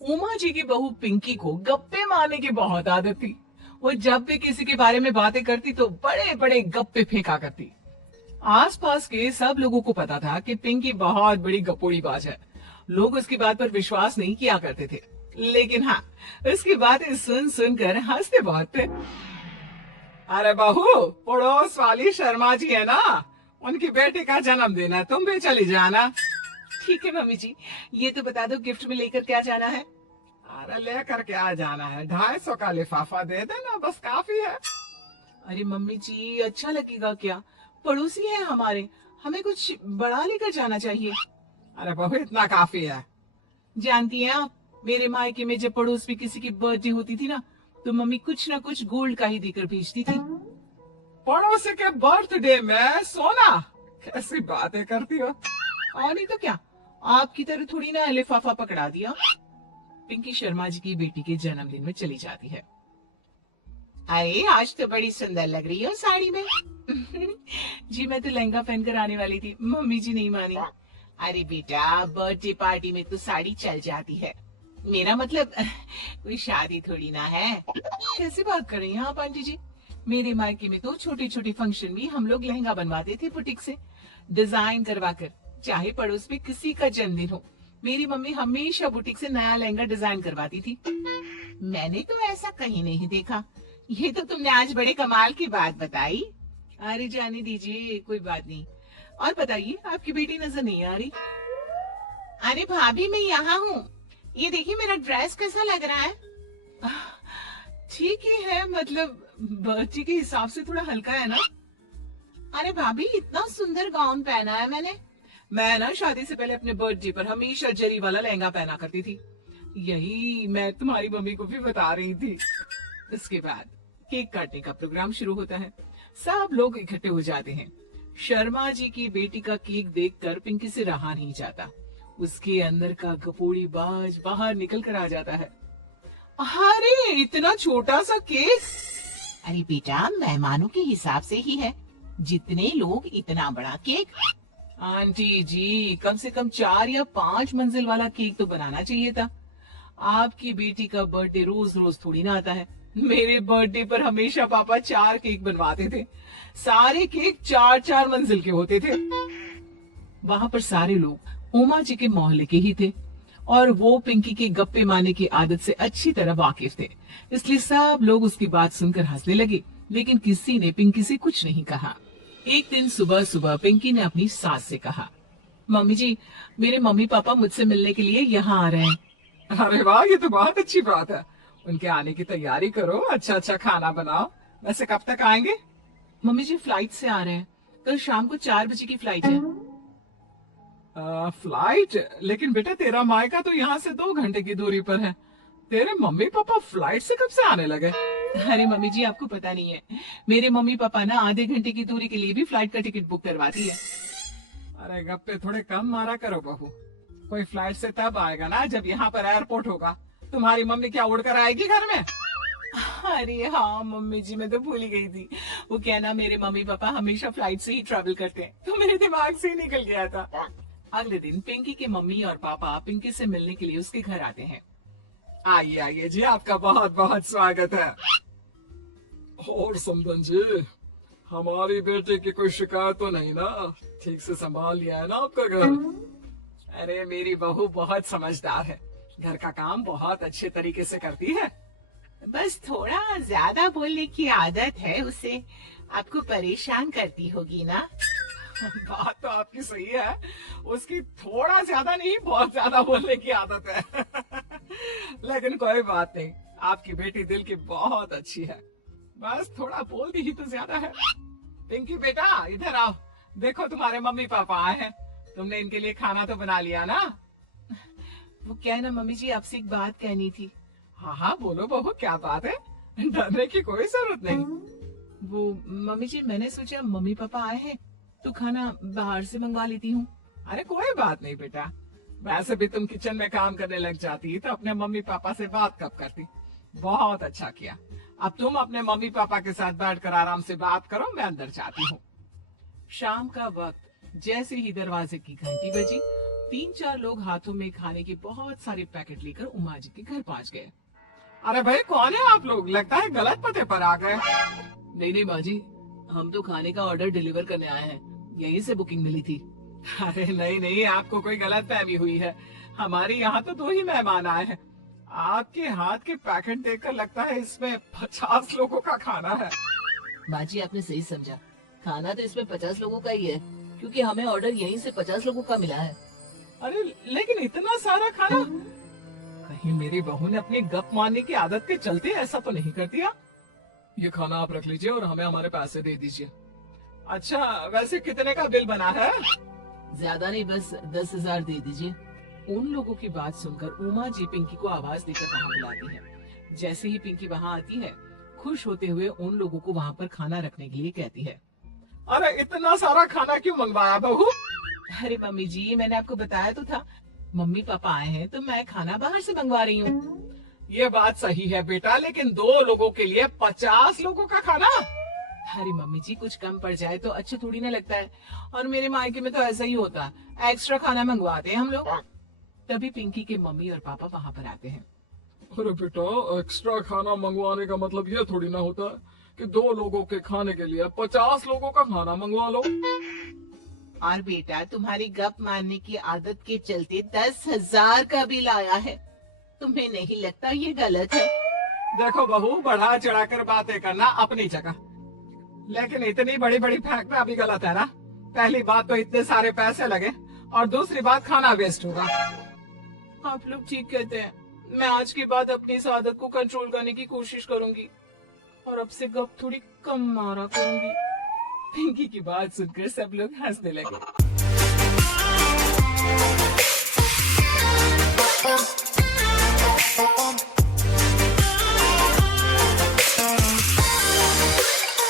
उमा जी की बहू पिंकी को गप्पे मारने की बहुत आदत थी। वो जब भी किसी के बारे में बातें करती तो बड़े बड़े गप्पे फेंका करती। आसपास के सब लोगों को पता था कि पिंकी बहुत बड़ी गपोड़ीबाज है। लोग उसकी बात पर विश्वास नहीं किया करते थे, लेकिन हाँ, उसकी बातें सुन सुनकर हंसते बहुत थे। अरे बहू, पड़ोस वाली शर्मा जी है ना, उनकी बेटी का जन्मदिन है, तुम भी चली जाना। ठीक है मम्मी जी, ये तो बता दो गिफ्ट में लेकर क्या जाना है। अरे लेकर क्या जाना है, 250 का लिफाफा दे देना, बस काफी है। अरे मम्मी जी, अच्छा लगेगा क्या? पड़ोसी है हमारे, हमें कुछ बड़ा लेकर जाना चाहिए। अरे बहू, इतना काफी है। जानती हैं आप, मेरे मायके में जब पड़ोस में किसी की बर्थडे होती थी ना, तो मम्मी कुछ ना कुछ गोल्ड का ही देकर भेजती थी। पड़ोसी के बर्थडे में सोना? कैसी बातें करती हो। और नहीं तो क्या, आपकी तरह थोड़ी ना लिफाफा पकड़ा दिया। पिंकी शर्मा जी की बेटी के जन्मदिन में चली जाती है। अरे आज तो बड़ी सुंदर लग रही हो साड़ी में। जी मैं तो लहंगा पहनकर आने वाली थी, मम्मी जी नहीं मानी। अरे बेटा, बर्थडे पार्टी में तो साड़ी चल जाती है। मेरा मतलब कोई शादी थोड़ी ना है। कैसी बात कर रही हैं आप आंटी जी? मेरे मायके में तो छोटे छोटे फंक्शन भी हम लोग लहंगा बनवाते थे बुटीक से, डिजाइन करवा कर। चाहे पड़ोस में किसी का जन्मदिन हो, मेरी मम्मी हमेशा बुटीक से नया लहंगा डिजाइन करवाती थी। मैंने तो ऐसा कहीं नहीं देखा। ये तो तुमने आज बड़े कमाल की बात बताई। अरे जाने दीजिए, कोई बात नहीं। और बताइए, आपकी बेटी नजर नहीं आ रही। अरे भाभी, मैं यहाँ हूँ। ये देखिए मेरा ड्रेस कैसा लग रहा है। ठीक ही है, मतलब बच्ची के हिसाब से थोड़ा हल्का है ना। अरे भाभी, इतना सुंदर गाउन पहना है मैंने। मैं ना शादी से पहले अपने बर्थडे पर हमेशा जरी वाला लहंगा पहना करती थी। यही मैं तुम्हारी मम्मी को भी बता रही थी। इसके बाद केक काटने का प्रोग्राम शुरू होता है। सब लोग इकट्ठे हो जाते हैं। शर्मा जी की बेटी का केक देखकर पिंकी से रहा नहीं जाता। उसके अंदर का गपोड़ी बाज बाहर निकल कर आ जाता है। अरे इतना छोटा सा केक! अरे बेटा, मेहमानों के हिसाब से ही है, जितने लोग इतना बड़ा केक। आंटी जी, कम से कम 4 या 5 मंजिल वाला केक तो बनाना चाहिए था। आपकी बेटी का बर्थडे रोज रोज थोड़ी ना आता है। मेरे बर्थडे पर हमेशा पापा 4 केक बनवाते थे। सारे केक 4-4 मंजिल के होते थे। वहां पर सारे लोग उमा जी के मोहल्ले के ही थे और वो पिंकी के गप्पे मारने की आदत से अच्छी तरह वाकिफ थे। इसलिए सब लोग उसकी बात सुनकर हंसने लगे, लेकिन किसी ने पिंकी से कुछ नहीं कहा। एक दिन सुबह सुबह पिंकी ने अपनी सास से कहा, मम्मी जी, मेरे मम्मी पापा मुझसे मिलने के लिए यहाँ आ रहे हैं। अरे वाह, ये तो बहुत अच्छी बात है। उनके आने की तैयारी करो, अच्छा अच्छा खाना बनाओ। वैसे कब तक आएंगे? मम्मी जी फ्लाइट से आ रहे हैं, कल शाम को 4 बजे की फ्लाइट है। फ्लाइट? लेकिन बेटा, तेरा मायका तो यहाँ से 2 घंटे की दूरी पर है। तेरे मम्मी पापा फ्लाइट से कब से आने लगे? अरे मम्मी जी, आपको पता नहीं है, मेरे मम्मी पापा ना आधे घंटे की दूरी के लिए भी फ्लाइट का टिकट बुक करवाती है। अरे गप्पे थोड़े कम मारा करो बहू। कोई फ्लाइट से तब आएगा ना जब यहाँ पर एयरपोर्ट होगा। तुम्हारी मम्मी क्या उड़कर आएगी घर में? अरे हाँ मम्मी जी, मैं तो भूल ही गई थी। वो क्या ना, मेरे मम्मी पापा हमेशा फ्लाइट से ही ट्रेवल करते हैं, तो मेरे दिमाग से ही निकल गया था। अगले दिन पिंकी के मम्मी और पापा पिंकी से मिलने के लिए उसके घर आते हैं। आइए आइए जी, आपका बहुत बहुत स्वागत है। और समदन जी, हमारी बेटे की कोई शिकायत तो नहीं ना? ठीक से संभाल लिया है ना आपका घर? अरे मेरी बहू बहुत समझदार है, घर का काम बहुत अच्छे तरीके से करती है। बस थोड़ा ज्यादा बोलने की आदत है उसे, आपको परेशान करती होगी ना। बात तो आपकी सही है, उसकी थोड़ा ज्यादा नहीं बहुत ज्यादा बोलने की आदत है। लेकिन कोई बात नहीं, आपकी बेटी दिल की बहुत अच्छी है, बस थोड़ा बोलती ही तो ज्यादा है। पिंकी बेटा, इधर आओ, देखो तुम्हारे मम्मी पापा आए हैं। तुमने इनके लिए खाना तो बना लिया ना? वो क्या है ना मम्मी जी, आपसे एक बात कहनी थी। हाँ हाँ बोलो बहू, क्या बात है? डरने की कोई जरूरत नहीं। वो मम्मी जी, मैंने सोचा मम्मी पापा आए हैं तो खाना बाहर से मंगवा लेती हूँ। अरे कोई बात नहीं बेटा, वैसे भी तुम किचन में काम करने लग जाती तो अपने मम्मी पापा से बात कब करती। बहुत अच्छा किया। अब तुम अपने मम्मी पापा के साथ बैठकर आराम से बात करो, मैं अंदर जाती हूँ। शाम का वक्त जैसे ही दरवाजे की घंटी बजी, 3-4 लोग हाथों में खाने के बहुत सारे पैकेट लेकर उमा जी के घर पहुंच गए। अरे भाई कौन है आप लोग? लगता है गलत पते पर आ गए। नहीं माँ जी, हम तो खाने का ऑर्डर डिलीवर करने आए हैं, यहीं से बुकिंग मिली थी। अरे नहीं, आपको कोई गलत फहमी हुई है। हमारे यहाँ तो 2 ही मेहमान आए हैं। आपके हाथ के पैकेट देखकर लगता है इसमें 50 लोगों का खाना है। माँ जी आपने सही समझा, खाना तो इसमें 50 लोगों का ही है, क्योंकि हमें ऑर्डर यहीं से 50 लोगों का मिला है। अरे लेकिन इतना सारा खाना, कहीं मेरी बहू ने अपनी गप मारने की आदत के चलते ऐसा तो नहीं कर दिया? ये खाना आप रख लीजिए और हमें हमारे पैसे दे दीजिए। अच्छा वैसे कितने का बिल बना है? ज्यादा नहीं, बस 10,000 दे दीजिए। उन लोगों की बात सुनकर उमा जी पिंकी को आवाज देकर वहाँ बुलाती है। जैसे ही पिंकी वहाँ आती है, खुश होते हुए उन लोगों को वहाँ पर खाना रखने के लिए कहती है। अरे इतना सारा खाना क्यों मंगवाया बहू? अरे मम्मी जी, मैंने आपको बताया तो था, मम्मी पापा आए हैं तो मैं खाना बाहर से मंगवा रही हूँ। ये बात सही है बेटा, लेकिन 2 लोगों के लिए 50 लोगों का खाना? अरे मम्मी जी, कुछ कम पड़ जाए तो अच्छा थोड़ी ना लगता है, और मेरे मायके में तो ऐसा ही होता है, एक्स्ट्रा खाना मंगवाते हैं हम लोग। तभी पिंकी के मम्मी और पापा वहाँ पर आते हैं। अरे बेटा, एक्स्ट्रा खाना मंगवाने का मतलब ये थोड़ी ना होता है कि 2 लोगों के खाने के लिए 50 लोगों का खाना मंगवा लो। और बेटा, तुम्हारी गप मारने की आदत के चलते 10,000 का बिल आया है, तुम्हें नहीं लगता ये गलत है? देखो बहू, बढ़ा चढ़ाकर बातें करना अपनी जगह, लेकिन इतनी बड़ी बड़ी फेंकना भी गलत है ना। पहली बात तो इतने सारे पैसे लगे, और दूसरी बात खाना वेस्ट होगा। आप लोग ठीक कहते हैं, मैं आज के बाद अपनी इस आदत को कंट्रोल करने की कोशिश करूंगी और अब से गप थोड़ी कम मारा करूंगी। पिंकी की बात सुनकर सब लोग हंसने लगे।